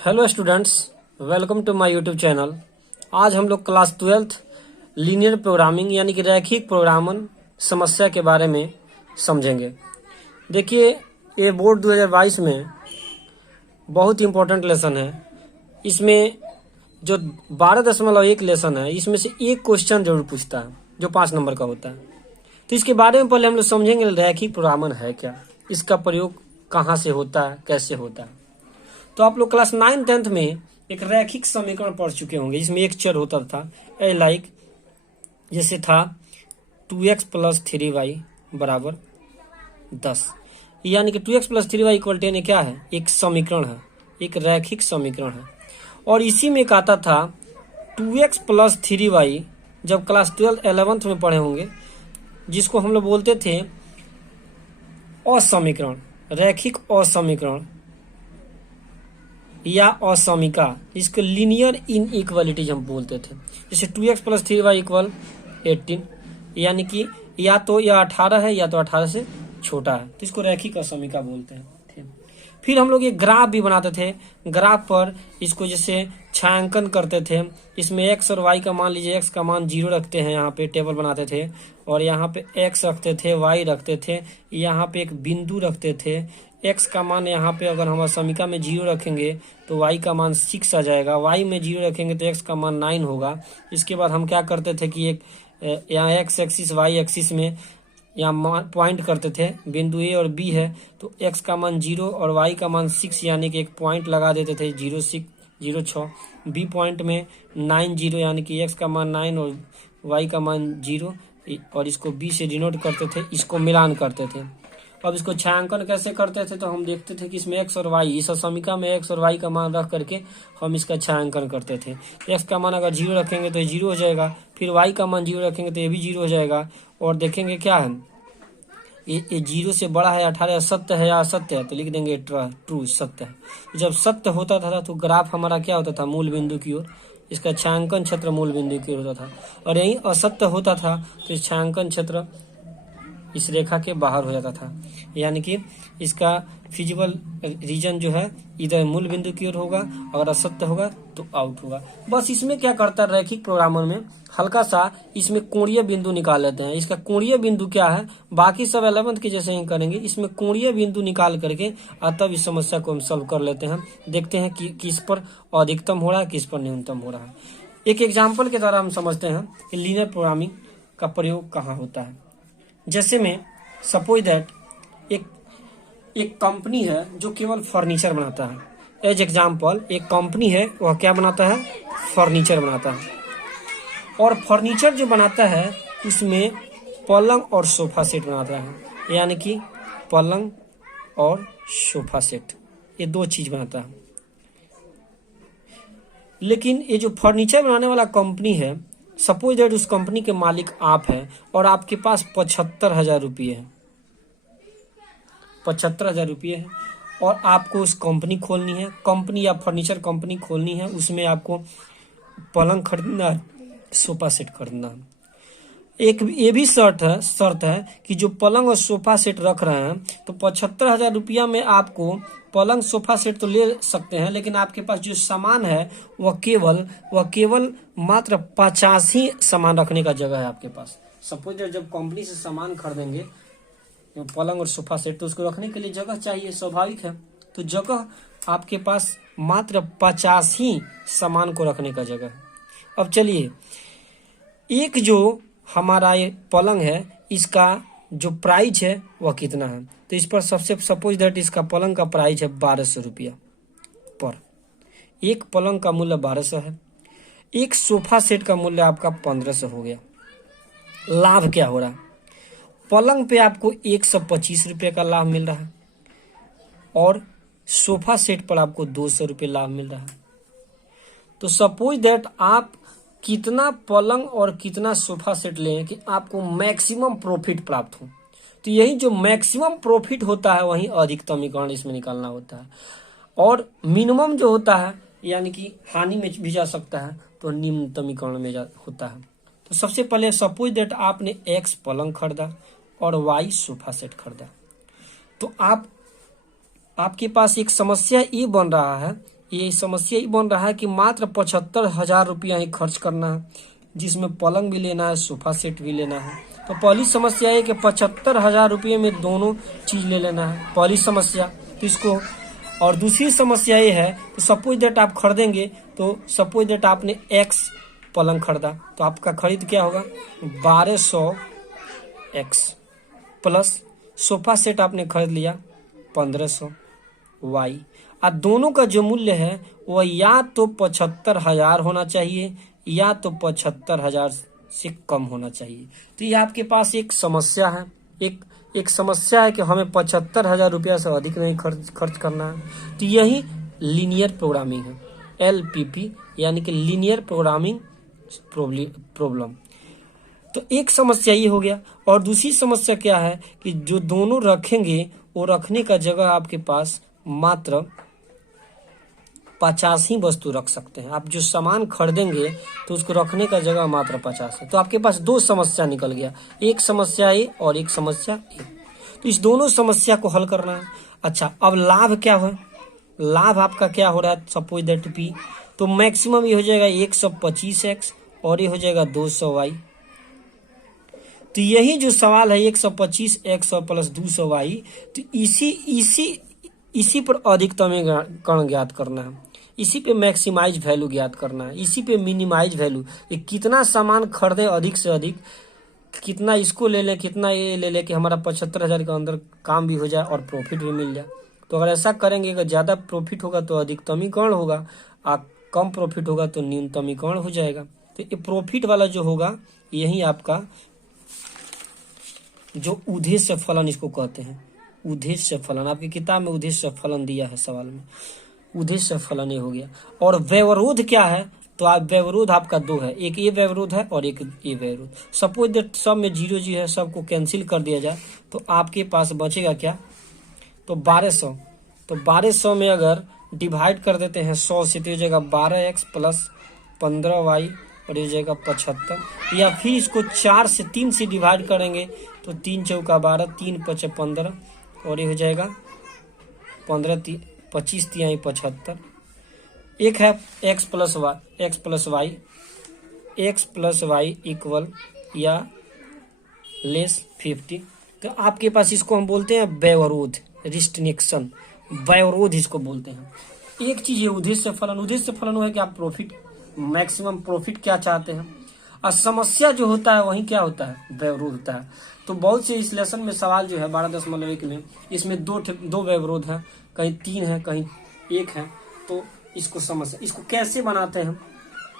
Hello students, welcome to my YouTube channel. आज हम लोग क्लास 12th लीनियर प्रोग्रामिंग यानी कि रैखिक प्रोग्रामन समस्या के बारे में समझेंगे। देखिए, ये बोर्ड 2022 में बहुत इंपॉर्टेंट लेसन है। इसमें जो 12.1 लेसन है, इसमें से एक क्वेश्चन जरूर पूछता है जो 5 नंबर का होता है। तो इसके बारे में पहले हम लोग समझेंगे रैखिक प्रोग्रामन है क्या, इसका प्रयोग कहाँ से होता है, कैसे होता है। तो आप लोग क्लास 9-10 में एक रैखिक समीकरण पढ़ चुके होंगे। इसमें एक चर होता था जैसे था 2x + 3y बराबर 10, यानी कि 2x + 3y = 10 क्या है? एक समीकरण है, एक रैखिक समीकरण है। और इसी में एक आता था 2x + 3y, जब क्लास 11th में पढ़े होंगे, जिसको हम लोग बोलते थे असमीकरण, रैखिक असमीकरण या असमिका, इसको लीनियर इनइक्वालिटीज हम बोलते थे। जैसे 2x + 3y = 18, यानी कि या तो यह 18 है या तो 18 से छोटा है, तो इसको रैखिक असमिका बोलते हैं। फिर हम लोग ये ग्राफ भी बनाते थे। ग्राफ पर इसको जैसे छायांकन करते थे। इसमें x और y का मान लीजिए, x का मान 0 रखते हैं, यहाँ पे टेबल बनाते थे, और यहाँ पे x रखते थे, y रखते थे, यहाँ पे एक बिंदु रखते थे। x का मान यहाँ पे अगर हम समीका में 0 रखेंगे तो y का मान 6 आ जाएगा, y में 0 रखेंगे तो x का मान 9 होगा। इसके बाद हम क्या करते थे कि एक यहाँ x एक्सिस y एक्सिस में यहाँ पॉइंट करते थे, बिंदु A और B है, तो x का मान 0 और y का मान 6, यानी कि एक पॉइंट लगा देते थे 0.6। B पॉइंट में 9 0, यानी कि x का मान 9 और y का मान 0, और इसको B से डिनोट करते थे, इसको मिलान करते थे। अब इसको छायांकन कैसे करते थे, तो हम देखते थे कि इसमें x और y, इस समीका में x और y का मान रख करके हम इसका छायांकन करते थे। x का मान अगर 0 रखेंगे तो ये 0 हो जाएगा, फिर y का मान 0 रखेंगे तो ये भी 0 हो जाएगा, और देखेंगे क्या है, ये 0 से बड़ा है 18, सत्य है या असत्य है, तो लिख देंगे ट्रू, सत्य है। जब सत्य होता था तो ग्राफ हमारा क्या होता था, मूल बिंदु की ओर, इसका छायांकन क्षेत्र मूल बिंदु की ओर होता था। और यही असत्य होता था तो इस छायांकन क्षेत्र इस रेखा के बाहर हो जाता था, यानी कि इसका फिजिबल रीजन जो है इधर मूल बिंदु की ओर होगा, अगर असत्य होगा तो आउट होगा। बस इसमें क्या करता है रैखिक प्रोग्रामर में, हल्का सा इसमें कोणीय बिंदु निकाल लेते हैं। इसका कोणीय बिंदु क्या है, बाकी सब 11th के जैसे ही करेंगे, इसमें कोणीय बिंदु निकाल करके तब इस समस्या को हम सॉल्व कर लेते हैं। देखते हैं कि किस पर अधिकतम हो रहा है, किस पर न्यूनतम हो रहा है। एक एग्जाम्पल के द्वारा हम समझते हैं कि लीनियर प्रोग्रामिंग का प्रयोग कहाँ होता है। जैसे में सपोज दैट एक कंपनी है जो केवल फर्नीचर बनाता है। एज एग्जाम्पल, एक कंपनी है, वह क्या बनाता है, फर्नीचर बनाता है। और फर्नीचर जो बनाता है उसमें पलंग और सोफा सेट बनाता है, यानी कि पलंग और सोफा सेट, ये 2 चीज बनाता है। लेकिन ये जो फर्नीचर बनाने वाला कंपनी है, सपोज दैट उस कंपनी के मालिक आप हैं और आपके पास 75,000 रुपये है, 75,000 रुपये है, और आपको उस कंपनी खोलनी है, कंपनी या फर्नीचर कंपनी खोलनी है। उसमें आपको पलंग खरीदना है, सोफा सेट खरीदना है। एक ये भी शर्त है कि जो पलंग और सोफा सेट रख रहे हैं, तो 75,000 रुपया में आपको पलंग सोफा सेट तो ले सकते हैं, लेकिन आपके पास जो सामान है वह केवल मात्र 50 ही सामान रखने का जगह है आपके पास। सपोज जब कंपनी से सामान खरीदेंगे पलंग और सोफा सेट, तो उसको रखने के लिए जगह चाहिए, स्वाभाविक है। तो जगह आपके पास मात्र 50 ही सामान को रखने का जगह है। अब चलिए, एक जो हमारा ये पलंग है, इसका जो प्राइस है वह कितना है, तो इस पर सबसे सपोज दैट इसका पलंग का प्राइस है 1200 रुपया पर। एक पलंग का मूल्य 1200 है, एक सोफा सेट का मूल्य आपका 1500 हो गया। लाभ क्या हो रहा है, पलंग पे आपको 125 रुपये का लाभ मिल रहा है, और सोफा सेट पर आपको 200 रुपये लाभ मिल रहा है। तो सपोज दैट आप कितना पलंग और कितना सोफा सेट लें कि आपको मैक्सिमम प्रॉफिट प्राप्त हो। तो यही जो मैक्सिमम प्रॉफिट होता है वही अधिकतमीकरण इसमें निकालना होता है, और मिनिमम जो होता है यानी कि हानि में भी जा सकता है, तो निम्नतमीकरण में होता है। तो सबसे पहले सपोज दैट आपने x पलंग खरीदा और y सोफा सेट खरीदा, तो आपके पास एक समस्या ये बन रहा है ये समस्या ही बन रहा है कि मात्र 75,000 रुपया ही खर्च करना है, जिसमें पलंग भी लेना है, सोफा सेट भी लेना है। तो पहली समस्या है कि 75,000 रुपये में दोनों चीज ले लेना है, पहली समस्या। तो इसको, और दूसरी समस्या ये है कि सपोज दैट आप खरीदेंगे, तो सपोज दैट आपने एक्स पलंग खरीदा, तो आपका खरीद क्या होगा 1200 एक्स, प्लस सोफा सेट आपने खरीद लिया 1500 वाई। और दोनों का जो मूल्य है वह या तो 75,000 होना चाहिए या तो 75,000 से कम होना चाहिए। तो ये आपके पास एक समस्या है, एक समस्या है कि हमें 75,000 रुपया से अधिक नहीं खर्च करना है। तो यही लीनियर प्रोग्रामिंग है, LPP, यानी कि लीनियर प्रोग्रामिंग प्रॉब्लम। तो एक समस्या ये हो गया। और दूसरी समस्या क्या है कि जो दोनों रखेंगे वो रखने का जगह आपके पास मात्र 50 ही वस्तु रख सकते हैं। आप जो सामान खरीदेंगे तो उसको रखने का जगह मात्र 50 है। तो आपके पास दो समस्या निकल गया, एक समस्या ए और एक समस्या ए। तो इस दोनों समस्या को हल करना है। अच्छा, अब लाभ क्या है? लाभ आपका क्या हो रहा है? सपोज दैट पी, तो मैक्सिमम ये हो जाएगा 125x और ये हो जाएगा 200y। तो यही जो सवाल है 125x और प्लस 200y, तो इसी पर अधिकतम कण ज्ञात करना है, इसी पे मैक्सिमाइज वैल्यू ज्ञात करना है, इसी पे मिनिमाइज वैल्यू, कि कितना सामान खरीदें अधिक से अधिक, कितना इसको ले लें, कितना ये ले लें कि हमारा 75,000 के अंदर काम भी हो जाए और प्रॉफिट भी मिल जाए। तो अगर ऐसा करेंगे, अगर ज़्यादा प्रॉफिट होगा तो अधिकतमीकरण होगा, और कम प्रॉफिट होगा तो न्यूनतमीकरण हो जाएगा। तो ये प्रॉफिट वाला जो होगा यही आपका जो उद्देश्य फलन इसको कहते हैं, उद्देश्य फलन। आपकी किताब में उद्देश्य फलन दिया है सवाल में, उद्देश्य फलन ये हो गया। और व्यवरोध क्या है? तो आप व्यवरोध आपका दो है, एक ये व्यवरोध है और एक ये व्यवरोध। सपोज दैट सब में 0 0 है, सबको कैंसिल कर दिया जाए तो आपके पास बचेगा क्या? तो 1200। तो 1200 में अगर डिवाइड कर देते हैं 100 से तो हो जाएगा 12x प्लस 15y और ये हो जाएगा 75। या फिर इसको 4 से 3 से डिवाइड करेंगे तो 3 चौका 12, 3 5 15 और ये हो जाएगा 15 25 तिहाई 75। एक है x प्लस वाई इक्वल या लेस 50। तो आपके पास इसको हम बोलते हैं व्यवरोध, रिस्ट्रिक्शन, व्यवरोध इसको बोलते हैं। एक चीज है उद्देश्य फलन। उद्देश्य फलन वो है कि आप प्रॉफिट, मैक्सिमम प्रॉफिट क्या चाहते हैं, और समस्या जो होता है वही क्या होता है? व्यवरोध होता है। तो बहुत से इस लेसन में सवाल जो है 12.1 में, इसमें दो व्यवरोध है, कहीं 3 है कहीं 1 है। तो इसको समस्या, इसको कैसे बनाते हैं?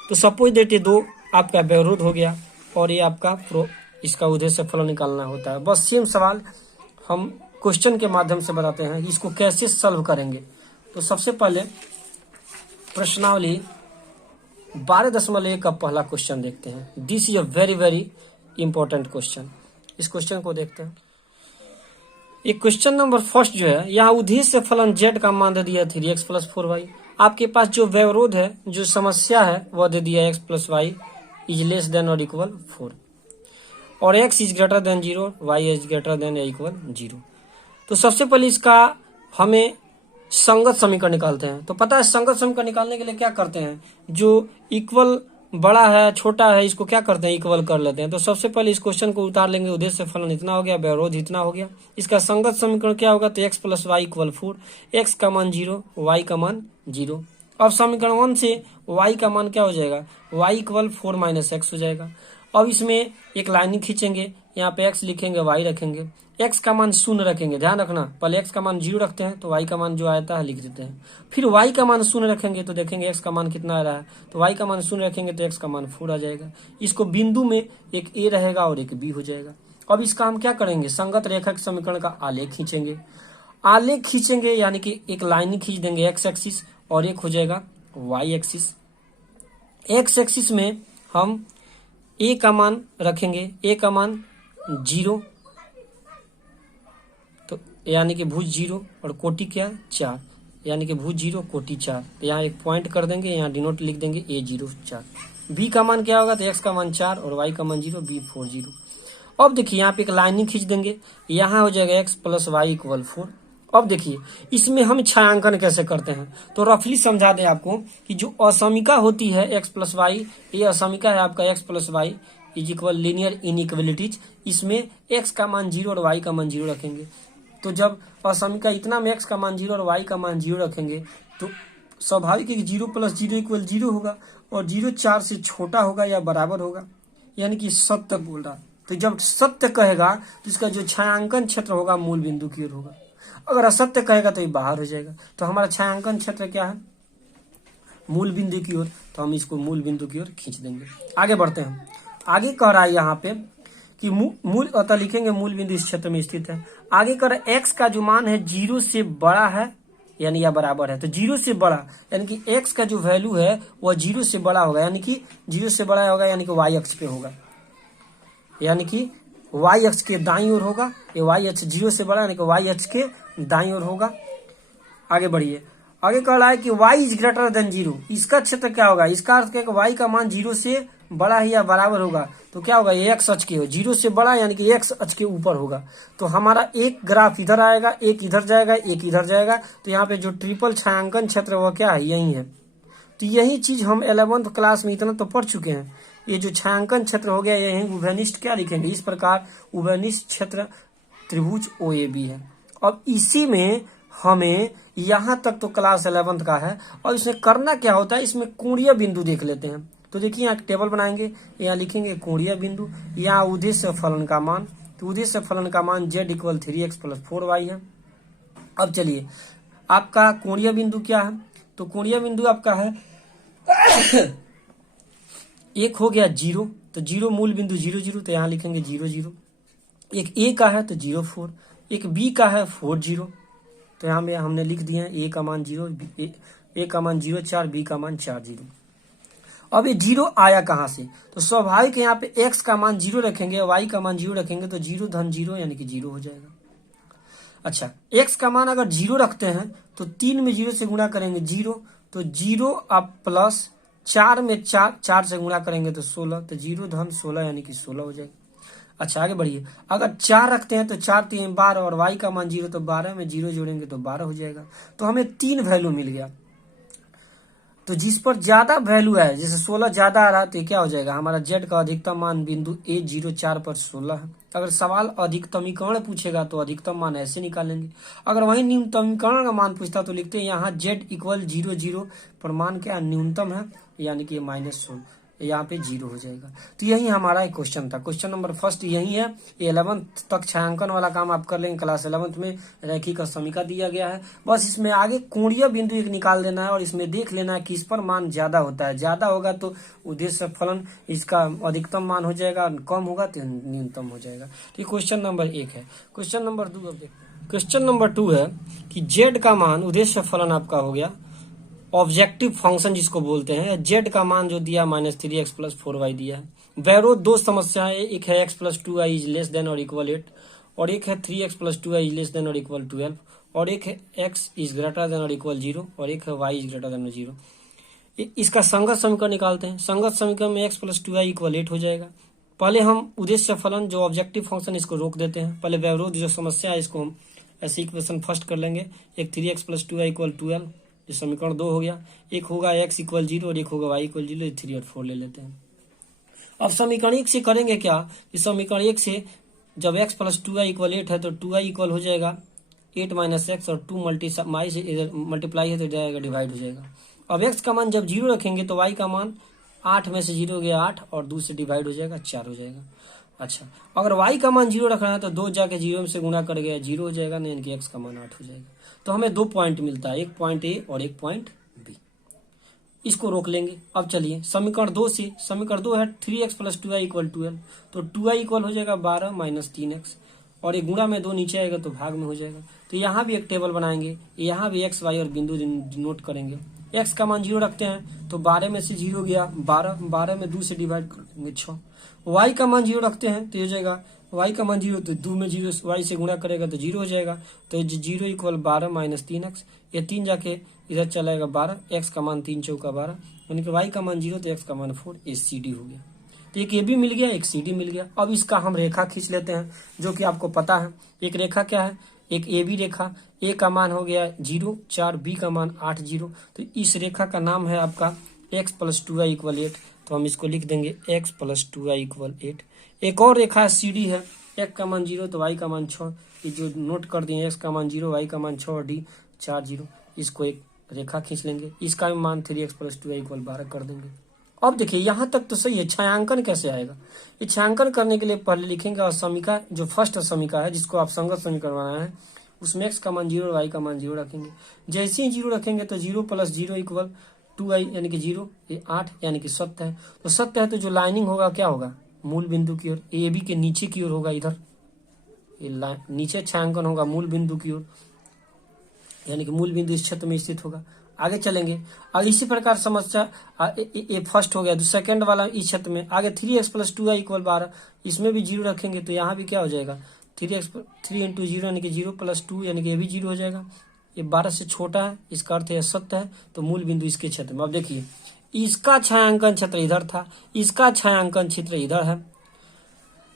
तो सपोज दैट ये 2 आपका व्यवरोध हो गया और ये आपका इसका उद्देश्य फलन निकालना होता है। बस सेम सवाल हम क्वेश्चन के माध्यम से बताते हैं, इसको कैसे सॉल्व करेंगे। तो सबसे पहले प्रश्नावली 12.1 का पहला क्वेश्चन देखते हैं। This is a very very important question. इस क्वेश्चन को देखते हैं। एक क्वेश्चन नंबर फर्स्ट जो है, यहाँ उद्देश्य फलन z का मान दे दिया 3x प्लस 4y। आपके पास जो व्यवरोध है, जो समस्या है, वह दे दिया x plus y is less than और इक्वल 4 और x is greater than 0, y is greater than या इक्वल 0। तो सबसे पहले इसका हमें संगत समीकरण निकालते हैं। तो पता है संगत समीकरण निकालने के लिए क्या करते हैं, जो इक्वल बड़ा है छोटा है इसको क्या करते हैं? इक्वल कर लेते हैं। तो सबसे पहले इस क्वेश्चन को उतार लेंगे, उद्देश्य फलन इतना हो गया, व्यवरोध इतना हो गया। इसका संगत समीकरण क्या होगा? तो x plus y equal 4, x का मान 0, y का मान 0। अब समीकरण 1 से y का मान क्या हो जाएगा? y इक्वल 4 माइनस x हो जाएगा। अब इसमें एक लाइन खींचेंगे, यहाँ पे x लिखेंगे, y रखेंगे, x का मान 0 रखेंगे। ध्यान रखना, पहले x का मान 0 रखते हैं तो y का मान जो आता है लिख देते हैं। फिर y का मान 0 रखेंगे तो देखेंगे x का मान कितना आ रहा है, तो y का मान 0 रखेंगे तो x का मान 4 आ जाएगा। इसको बिंदु में एक a रहेगा और एक b हो जाएगा। अब इसका हम क्या करेंगे? संगत रेखा के समीकरण का आलेख खींचेंगे। आलेख खींचेंगे यानी कि एक लाइन खींच देंगे x एक्सिस और एक हो जाएगा y एक्सिस। x एक्सिस में हम a का मान रखेंगे, a का मान 0, तो यानी कि भुज 0 और कोटि क्या? 4, यानी कि भुज 0 कोटि 4। तो यहाँ एक पॉइंट कर देंगे, यहाँ डिनोट लिख देंगे a0 4। b का मान क्या होगा? तो x का मान 4 और y का मान 0, b 4 0। अब देखिए यहाँ पे एक लाइनिंग खींच देंगे, यहाँ हो जाएगा x प्लस वाई इक्वल 4 अब देखिए इसमें हम छायांकन कैसे करते हैं, तो रफली समझा दें आपको कि जो असमिका होती है x प्लस वाई, ये असमिका है आपका x plus y is equal linear inequalities. इसमें x का मान 0 और y का मान 0 रखेंगे। तो जब असमिका इतना में x का मान 0 और y का मान 0 रखेंगे तो स्वाभाविक है कि 0 प्लस 0 इक्वल 0 होगा और 0 4 से छोटा होगा या बराबर होगा, यानी कि सत्य बोल रहा। तो जब सत्य कहेगा तो इसका जो छायांकन क्षेत्र होगा मूल बिंदु की ओर होगा, अगर असत्य कहेगा तो ये बाहर हो जाएगा। तो हमारा छायांकन क्षेत्र क्या है, मूल बिंदु की ओर, तो हम इसको मूल बिंदु की ओर खींच देंगे। आगे बढ़ते हैं, आगे कह रहा है यहाँ पे कि मूल अतः लिखेंगे मूल बिंदु इस क्षेत्र में स्थित है। आगे कह रहा है x का जो मान है 0 से बड़ा है यानी या बराबर है, तो 0 से बड़ा यानी कि x का जो वैल्यू है वह 0 से बड़ा होगा, यानी कि 0 से बड़ा होगा यानी कि y अक्ष पे होगा, यानी कि y अक्ष के दाईं ओर होगा। ये y अक्ष 0 से बड़ा यानी कि y अक्ष के दाईं ओर होगा। आगे बढ़िए, आगे कह रहा है कि y इज ग्रेटर देन 0, इसका क्षेत्र क्या होगा, इसका अर्थ क्या है कि y का मान 0 से बड़ा है या बराबर होगा, तो क्या होगा ये x अक्ष के हो, 0 से बड़ा यानी कि x अक्ष के ऊपर होगा। तो हमारा एक ग्राफ इधर आएगा, एक इधर जाएगा, एक इधर जाएगा, तो यहाँ पे जो ट्रिपल छायांकन क्षेत्र वह क्या है, यही है। तो यही चीज हम 11th क्लास में इतना तो पढ़ चुके हैं। ये जो छायांकन क्षेत्र हो गया यही उभयनिष्ठ क्या लिखेंगे, इस प्रकार उभयनिष्ठ क्षेत्र त्रिभुज OAB है। अब इसी में हमें यहाँ तक तो क्लास 11th का है, और इसमें करना क्या होता है, इसमें कोणीय बिंदु देख लेते हैं। तो देखिए यहाँ टेबल बनाएंगे, यहाँ लिखेंगे कोणीय बिंदु, यहाँ उद्देश्य फलन का मान, तो उद्देश्य फलन का मान z equal 3x plus 4y है। अब चलिए आपका कोणीय बिंदु क्या है, तो कोणीय बिंदु आपका है एक हो गया 0, तो 0 मूल बिंदु 0 0, तो यहाँ लिखेंगे 0 0। एक a का है तो 0 4, एक b का है 4 0, तो यहाँ में हमने लिख दिया है a का मान 0, a का मान 0 4, b का मान 4 0। अब ये 0 आया कहाँ से, तो स्वाभाविक यहाँ पे x का मान 0 रखेंगे, y का मान 0 रखेंगे, तो 0 धन 0 यानी कि 0 हो जाएगा। अच्छा x का मान अगर 0 रखते हैं तो 3 में 0 से गुणा करेंगे 0, तो 0 अब प्लस 4 में 4 से गुणा करेंगे तो 16, तो 0 धन 16 यानी कि 16 हो जाएगा। अच्छा आगे बढ़िए, अगर 4 रखते हैं तो 4 3 12 और y का मान 0, तो 12 में 0 जोड़ेंगे तो 12 हो जाएगा। तो हमें 3 वैल्यू मिल गया। तो जिस पर ज्यादा वैल्यू है, जैसे 16 ज्यादा आ रहा है तो ये क्या हो जाएगा, हमारा z का अधिकतम मान बिंदु A04 पर 16 है। अगर सवाल अधिकतमीकरण पूछेगा तो अधिकतम मान ऐसे निकालेंगे, अगर वही न्यूनतमीकरण का मान पूछता तो लिखते हैं यहाँ z इक्वल 0 0 पर मान क्या न्यूनतम है, यानी कि -16, यहाँ पे 0 हो जाएगा। तो यही हमारा एक क्वेश्चन था, क्वेश्चन नंबर फर्स्ट यही है। 11th तक छायांकन वाला काम आप कर लेंगे, क्लास 11th में रैखिक समीकरण दिया गया है। बस इसमें आगे कोणीय बिंदु एक निकाल देना है और इसमें देख लेना है कि इस पर मान ज्यादा होता है, ज्यादा होगा तो उद्देश्य फलन इसका अधिकतम मान हो जाएगा, कम होगा तो न्यूनतम हो जाएगा। तो क्वेश्चन नंबर 1 है। क्वेश्चन नंबर 2 अब देखते हैं। क्वेश्चन नंबर 2 है कि z का मान उद्देश्य फलन आपका हो गया ऑब्जेक्टिव फंक्शन जिसको बोलते हैं, z का मान जो दिया -3x प्लस 4y दिया है। वैरो दो समस्याएं, एक है x plus 2y is less than और इक्वल 8, और एक है 3x plus 2y is less than और इक्वल 12, और एक है x इज ग्रेटर देन और इक्वल 0, और एक है y इज ग्रेटर देन 0। इसका संगत समीकरण निकालते हैं। संगत समीकरण में x प्लस 2y इक्वल 8 हो जाएगा। पहले हम उद्देश्य फलन जो ऑब्जेक्टिव फंक्शन इसको रोक देते हैं, पहले वैरोध जो समस्या है इसको हम ऐसे इक्वेशन फर्स्ट कर लेंगे। एक 3x प्लस 2y इक्वल 12, ये समीकरण 2 हो गया। एक होगा x इक्वल 0 और एक होगा y इक्वल 0, 3 और 4 ले लेते हैं। अब समीकरण 1 से करेंगे क्या, इस समीकरण 1 से जब x प्लस 2y इक्वल 8 है तो 2y इक्वल हो जाएगा 8 माइनस एक्स, और 2 मल्टीप्लाई है तो जाएगा डिवाइड हो जाएगा। अब x का मान जब 0 रखेंगे तो y का मान 8 में से 0 गया 8 और 2 से डिवाइड हो जाएगा 4 हो जाएगा। अच्छा अगर y का मान 0 रखना है तो 2 जाके 0 से गुणा कर गया 0 हो जाएगा, नहीं कि x का मान 8 हो जाएगा। तो हमें 2 पॉइंट मिलता है, एक पॉइंट ए और एक पॉइंट बी, इसको रोक लेंगे। अब चलिए समीकरण 2 से, समीकरण 2 है 3x प्लस 2y इक्वल 12, तो 2y इक्वल हो जाएगा 12 माइनस 3x, और एक गुणा में 2 नीचे आएगा तो भाग में हो जाएगा। तो यहाँ भी एक टेबल बनाएंगे, यहाँ भी x y और बिंदु नोट करेंगे। x का मान 0 रखते हैं तो 12 में से 0 गया 12, 12 में 2 से डिवाइड कर देंगे 6। y का मान 0 रखते हैं तो हो जाएगा y का मान 0, तो 2 में 0 y से गुणा करेगा तो 0 हो जाएगा, तो 0 इक्वल 12 माइनस 3x, ये 3 जाके इधर चलाएगा 12, x का मान 3 चौका 12, यानी कि y का मान 0 तो x का मान 4, ये CD हो गया। तो एक AB मिल गया, एक CD मिल गया। अब इसका हम रेखा खींच लेते हैं जो कि आपको पता है। एक रेखा क्या है, एक ए बी रेखा, ए का मान हो गया 0 4, बी का मान 8 0। तो इस रेखा का नाम है आपका x + 2y = 8। तो हम इसको लिख देंगे x + 2y = 8। एक और रेखा सी डी है, x का मान 0 तो y का मान 6। ये जो नोट कर दिए, x का मान 0, y का मान 6 और d 4 0। इसको एक रेखा खींच लेंगे, इसका भी मान 3x + 2y = 12 कर देंगे। अब देखिए यहाँ तक तो सही है, छायांकन कैसे आएगा? ये छायांकन करने के लिए पहले लिखेंगे असमिका, जो फर्स्ट असमिका है जिसको आप संगत समीकरण बनाना है, उसमें x का मान 0 और y का मान 0 रखेंगे। जैसे ही 0 रखेंगे तो 0 + 0 = 2y यानी कि 0, ये 8 यानी कि सत्य है। तो सत्य है तो जो लाइनिंग होगा क्या होगा? मूल बिंदु की ओर, ए बी के नीचे की ओर होगा, इधर ये नीचे छायांकन होगा मूल बिंदु की ओर, यानी कि मूल बिंदु इस क्षेत्र में स्थित होगा। आगे चलेंगे और इसी प्रकार समस्या ये फर्स्ट हो गया। तो सेकंड वाला इस क्षेत्र में आगे 3x + 2y = 12, इसमें भी 0 रखेंगे तो यहाँ भी क्या हो जाएगा? 3 × 0 यानी कि 0 + 2 यानी कि ये भी 0 हो जाएगा। ये 12 से छोटा है, इसका अर्थ है सत्य है। तो मूल बिंदु इसके क्षेत्र में। अब देखिए इसका छायांकन क्षेत्र इधर था, इसका छायांकन क्षेत्र इधर है,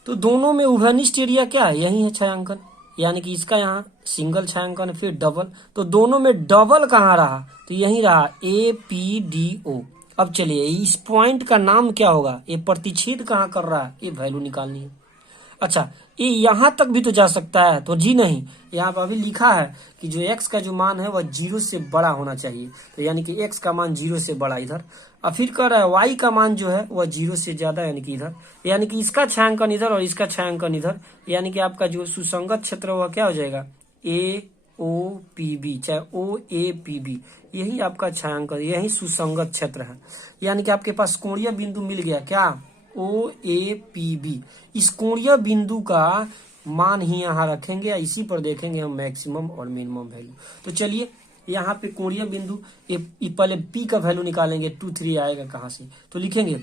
तो दोनों में उभयनिष्ठ एरिया क्या है? यही है छायांकन, यानी कि इसका यहाँ सिंगल छायांकन फिर डबल, तो दोनों में डबल कहाँ रहा? तो यही रहा APDO। अब चलिए इस पॉइंट का नाम क्या होगा? ये प्रतिच्छेद कहाँ कर रहा है? ये वैल्यू निकालनी है। अच्छा ये यहाँ तक भी तो जा सकता है, तो जी नहीं, यहाँ पर अभी लिखा है कि जो x का जो मान है वह 0 से बड़ा होना चाहिए। तो यानी कि x का मान 0 से बड़ा इधर, और फिर कह रहा है y का मान जो है वह 0 से ज्यादा यानी कि इधर, यानी कि इसका छायांकन इधर और इसका छायांकन इधर, यानी कि आपका जो सुसंगत क्षेत्र वह क्या हो जाएगा? AOPB, चाहे OAPB, यही आपका छायांकन, यही सुसंगत क्षेत्र है। यानी कि आपके पास कोणीय बिंदु मिल गया क्या? OAPB। इस कोणीय बिंदु का मान ही यहाँ रखेंगे, इसी पर देखेंगे हम मैक्सिमम और मिनिमम वैल्यू। तो चलिए यहाँ पे कोणीय बिंदु पहले P का वैल्यू निकालेंगे, 2 3 आएगा कहाँ से? तो लिखेंगे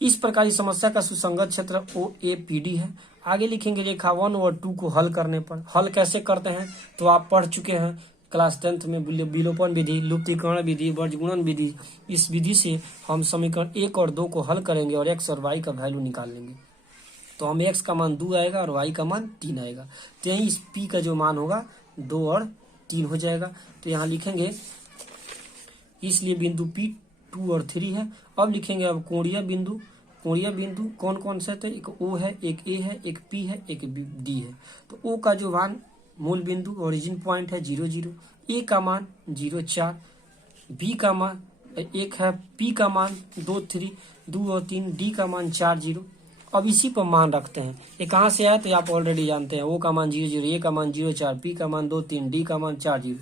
इस प्रकार की समस्या का सुसंगत क्षेत्र OAPD है। आगे लिखेंगे रेखा 1 और 2 को हल करने पर। हल कैसे करते हैं तो आप पढ़ चुके हैं क्लास 10th में, विलोपन विधि, लुप्तीकरण विधि, वर्गगुणन विधि। इस विधि से हम समीकरण 1 और 2 को हल करेंगे और x और y का वैल्यू निकाल लेंगे। तो हमें x का मान 2 आएगा और y का मान 3 आएगा। तो यही इस p का जो मान होगा 2 और 3 हो जाएगा। तो यहाँ लिखेंगे इसलिए बिंदु P 2 और 3 है। अब लिखेंगे अब कोणीय बिंदु। कोणीय बिंदु कौन कौन से थे? एक O है, एक A है, एक P है, एक D है। तो O का जो मान मूल बिंदु ओरिजिन पॉइंट है 0 0, A का मान 0 4, B का मान 1 है, P का मान 2 3 2 और 3, D का मान 4 0। अब इसी पर मान रखते हैं। ये कहाँ से आया तो आप ऑलरेडी जानते हैं। O का मान 0 0, A का मान 0 4, P का मान 2 3, D का मान 4 0।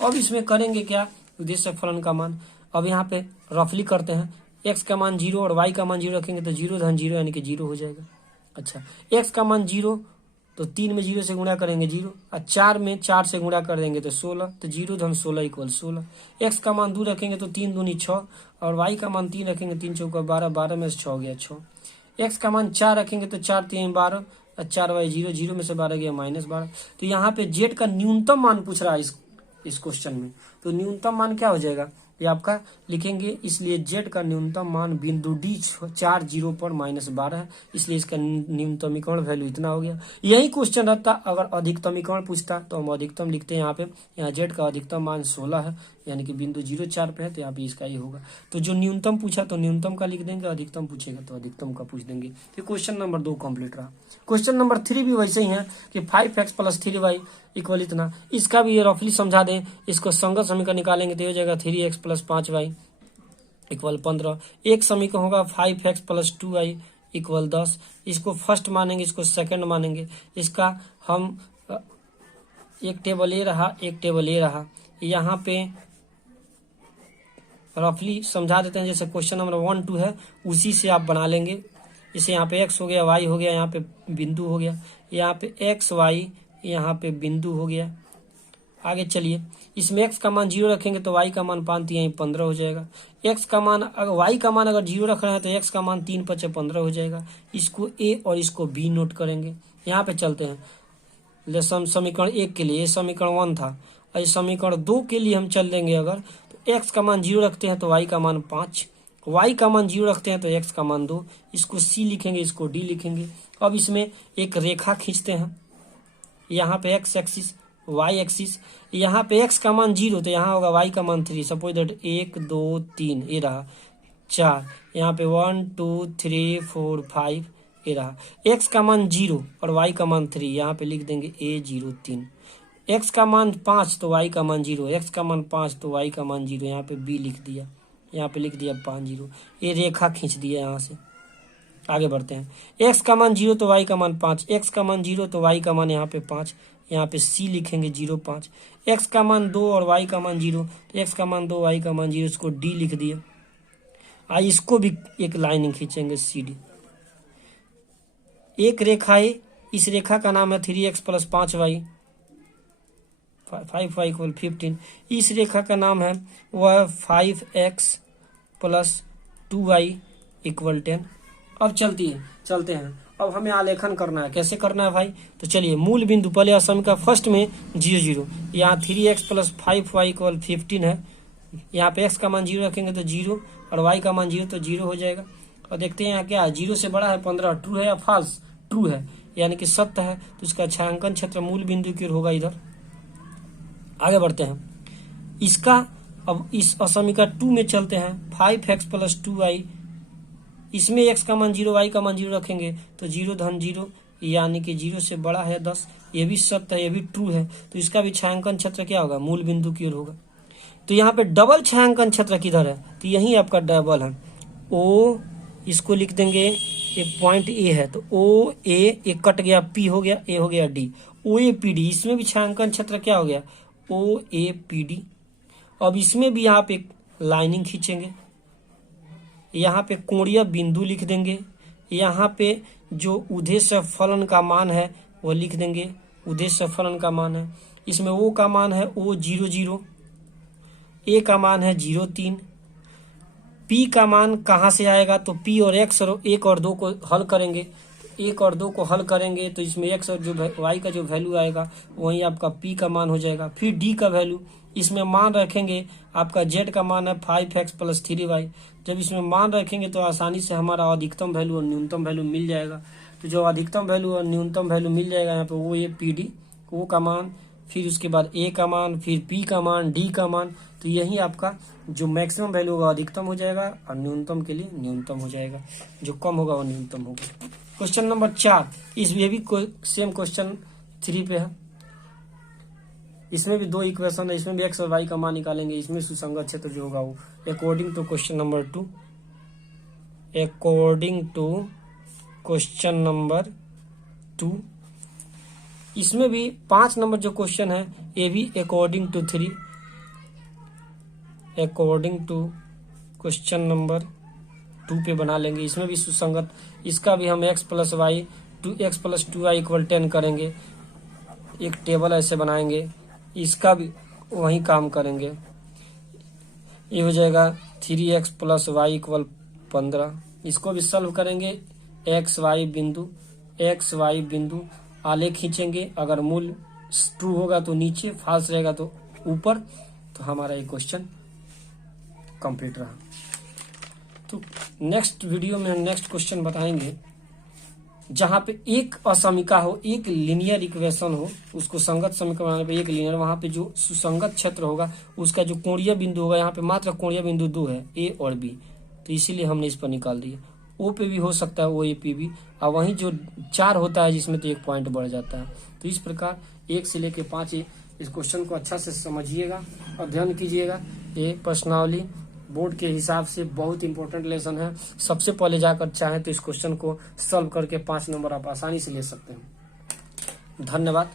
अब इसमें करेंगे क्या? उद्देश्य फलन का मान। अब यहाँ पे रफली करते हैं, x का मान 0 और y का मान 0 रखेंगे तो 0 धन 0 यानी कि 0 हो जाएगा। अच्छा x का मान 0 तो 3 में 0 से गुणा करेंगे 0, और 4 में 4 से गुणा कर देंगे तो 16, तो 0 धन 16 = 16। x का मान 2 रखेंगे तो 3 दूनी 6, और y का मान 3 रखेंगे 3 चौका 12, 12 में से 6 गया 6। x का मान 4 रखेंगे तो 4 3 12, और 4y 0, 0 में से 12 गया -12। तो यहाँ पे z का न्यूनतम मान पूछ रहा है इस क्वेश्चन में। तो न्यूनतम मान क्या हो जाएगा? ये आपका लिखेंगे, इसलिए z का न्यूनतम मान बिंदु D 4 0 पर -12 है, इसलिए इसका न्यूनतमीकरण वैल्यू इतना हो गया। यही क्वेश्चन रहता अगर अधिकतमीकरण पूछता तो हम अधिकतम लिखते हैं यहाँ पे। यहाँ z का अधिकतम मान 16 है, यानी कि बिंदु 0 4 पे है, तो यहाँ पे इसका ही होगा। तो जो न्यूनतम पूछा तो न्यूनतम का लिख देंगे, अधिकतम पूछेगा तो अधिकतम का पूछ देंगे। तो क्वेश्चन नंबर 2 कंप्लीट रहा। क्वेश्चन नंबर 3 भी वैसे ही है कि 5x + 3y = इतना। इसका भी रफली समझा दें, इसको संगत समीकरण निकालेंगे तो हो जाएगा 3x + 5y = 15। एक समीकरण होगा 5x + 2y = 10। इसको फर्स्ट मानेंगे, इसको सेकंड मानेंगे। इसका हम एक टेबल ए रहा, एक टेबल ए रहा, यहाँ पे रफली समझा देते हैं। जैसे क्वेश्चन नंबर 1 2 है उसी से आप बना लेंगे। जैसे यहाँ पे x हो गया, y हो गया, यहाँ पे बिंदु हो गया, यहाँ पे x y, यहाँ पे बिंदु हो गया। आगे चलिए, इसमें x का मान 0 रखेंगे तो y का मान 5 यहीं 15 हो जाएगा। x का मान अगर y का मान अगर 0 रख रहे हैं तो x का मान 3 5 15 हो जाएगा। इसको a और इसको b नोट करेंगे। यहाँ पे चलते हैं समीकरण 1 के लिए, ये समीकरण 1 था, और समीकरण 2 के लिए हम चल देंगे। अगर तो x का मान 0 रखते हैं तो y का मान 5, y का मान 0 रखते हैं तो x का मान 2। इसको c लिखेंगे, इसको d लिखेंगे। अब इसमें एक रेखा खींचते हैं। यहाँ पे x एक्सिस वाई एक्सिस, यहाँ पे एक्स का मान 0 तो यहाँ होगा वाई का मान 3। सपोज दैट 1 2 3 ये रहा 4, यहाँ पे 1 2 3 4 5 ये रहा। एक्स का मान 0 और वाई का मान 3, यहाँ पे लिख देंगे A0 3। एक्स का मान 5 तो वाई का मान 0, एक्स का मान 5 तो वाई का मान 0, यहाँ पे B लिख दिया, यहाँ पे लिख दिया 5 0। ये रेखा खींच दिया यहाँ से। आगे बढ़ते हैं। एक्स का मान 0 तो वाई का मान 5, एक्स का मान 0 तो वाई का मान यहाँ पे 5, यहाँ पे C लिखेंगे 0 5। एक्स का मान 2 और वाई का मान 0 तो एक्स का मान 2 वाई का मान 0, इसको D लिख दिया। आज इसको भी एक लाइन खींचेंगे CD। एक रेखा है, इस रेखा का नाम है 3x plus 5y 5y equal 15। इस रेखा का नाम है वह 5x प्लस 2y इक्वल 10। अब चलते हैं। अब हमें आलेखन करना है। कैसे करना है भाई? तो चलिए, मूल बिंदु पहले असमीका फर्स्ट में 0 0, यहाँ 3x प्लस 5y इक्वल 15 है। यहाँ पे x का मान 0 रखेंगे तो 0 और y का मान 0 तो 0 हो जाएगा। और देखते हैं यहाँ क्या है, 0 से बड़ा है 15, ट्रू है या फॉल्स? ट्रू है, यानी कि सत्य है, तो इसका छायांकन क्षेत्र मूल बिंदु की ओर होगा इधर। आगे बढ़ते हैं। इसका अब इस असमीका 2 में चलते हैं। 5x प्लस 2y, इसमें x का मान 0 y का मान 0 रखेंगे तो 0 धन 0, यानी कि 0 से बड़ा है 10। ये भी सत्य है, ये भी ट्रू है, तो इसका भी छायांकन क्षेत्र क्या होगा? मूल बिंदु की ओर होगा। तो यहाँ पे डबल छायांकन क्षेत्र किधर है? तो यही आपका डबल है। O, इसको लिख देंगे, एक पॉइंट A है तो O A, एक कट गया, P हो गया, A हो गया D, OAPD। इसमें भी छायांकन क्षेत्र क्या हो गया? OAPD। अब इसमें भी यहाँ पे लाइनिंग खींचेंगे, यहाँ पे कोणीय बिंदु लिख देंगे, यहाँ पे जो उद्देश्य फलन का मान है वो लिख देंगे, उद्देश्य फलन का मान है। इसमें O का मान है O0 0, A का मान है 0 3, P का मान कहाँ से आएगा? तो P और X और 1 और 2 को हल करेंगे, 1 और 2 को हल करेंगे तो इसमें X और जो Y का जो वैल्यू आएगा वही आपका P का मान हो जाएगा। फिर D का वैल्यू, इसमें मान रखेंगे, आपका Z का मान है 5x प्लस 3y। जब इसमें मान रखेंगे तो आसानी से हमारा अधिकतम वैल्यू और न्यूनतम वैल्यू मिल जाएगा। तो जो अधिकतम वैल्यू और न्यूनतम वैल्यू मिल जाएगा यहाँ पे वो ये PD, O का मान, फिर उसके बाद A का मान, फिर P का मान, D का मान। तो यही आपका जो मैक्सिमम वैल्यू होगा अधिकतम हो जाएगा और न्यूनतम के लिए न्यूनतम हो जाएगा, जो कम होगा वो न्यूनतम होगा। क्वेश्चन नंबर 4, ये भी सेम क्वेश्चन 3 पे है। इसमें भी 2 इक्वेशन है, इसमें भी x और y का मान निकालेंगे। इसमें सुसंगत क्षेत्र जो होगा वो according to question number 2, according to question number 2। इसमें भी 5 नंबर जो क्वेश्चन है ये भी according to 3, according to question number 2 पे बना लेंगे। इसमें भी सुसंगत, इसका भी हम x plus y 2x plus 2y equal 10 करेंगे, एक टेबल ऐसे बनाएंगे, इसका भी वही काम करेंगे। ये हो जाएगा 3x प्लस वाई इक्वल 15। इसको भी सॉल्व करेंगे, x y बिंदु आलेख खींचेंगे। अगर मूल ट्रू होगा तो नीचे, फॉल्स रहेगा तो ऊपर। तो हमारा ये क्वेश्चन कंप्लीट रहा। तो नेक्स्ट वीडियो में हम नेक्स्ट क्वेश्चन बताएंगे जहां पे एक असमीका हो, एक लीनियर इक्वेशन हो, उसको संगत समीकरण बनाने पे एक लीनियर, वहां पे जो सुसंगत क्षेत्र होगा उसका जो कोणीय बिंदु होगा, यहाँ पे मात्र कोणीय बिंदु 2 है, A और B, तो इसीलिए हमने इस पर निकाल दिया। O पे भी हो सकता है, OAP भी, और वहीं जो 4 होता है जिसमें तो 1 पॉइंट बढ़ जाता है। तो इस प्रकार 1 से लेकर 5 इस क्वेश्चन को अच्छा से समझिएगा, अध्ययन कीजिएगा। ये प्रश्नावली बोर्ड के हिसाब से बहुत इंपॉर्टेंट लेसन है। सबसे पहले जाकर चाहे तो इस क्वेश्चन को सॉल्व करके 5 नंबर आप आसानी से ले सकते हैं। धन्यवाद।